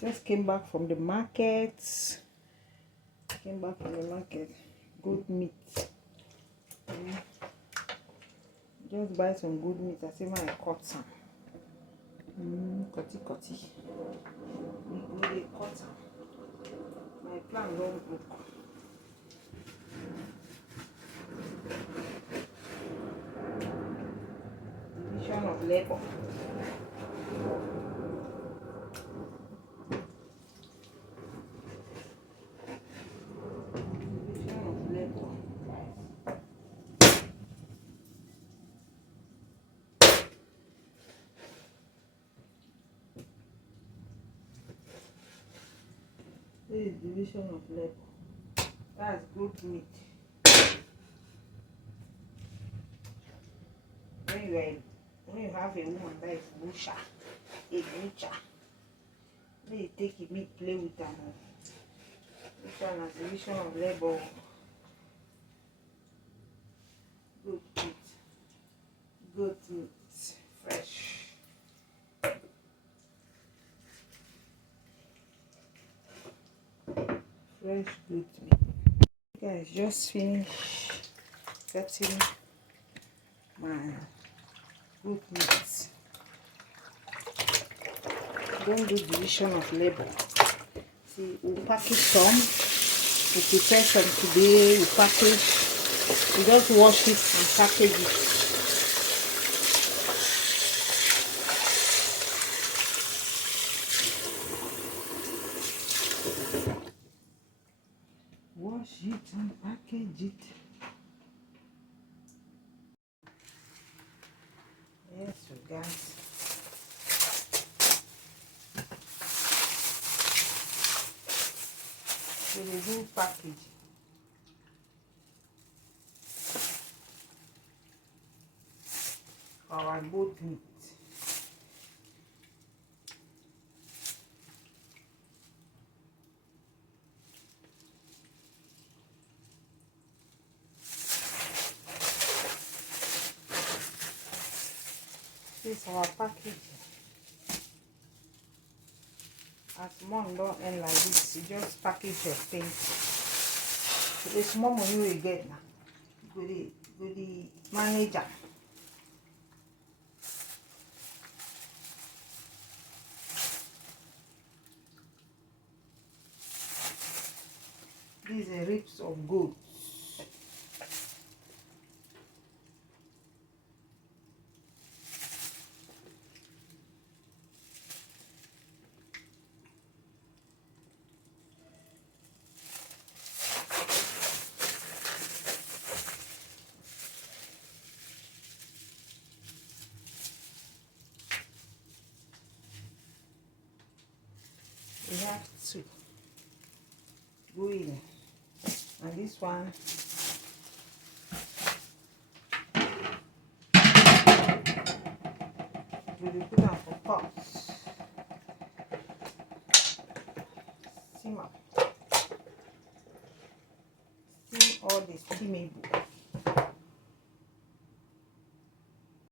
Just came back from the market. Good meat. Just buy some good meat. I say my cut some. Cutty. We go dey cut am. My plan don book. Division of labor. This is division of labor. That's good meat. When you have a woman that is butcher, when you take a meat, play with them. This one is division of labor. Good meat, fresh. Fresh good meat. Guys, just finished cutting my good meat. Don't do division of labor. See, we'll package some. We prepare some today. We package. We just wash it and package it. Wash it and package it. Yes, so guys. So we do package. Our goat meat. This is our package. As mom don't end like this, you just package your things. The small money we get now, go the manager. These are ribs of goat. We have to go in, and this one we will put on for pots. Steam all the steamable.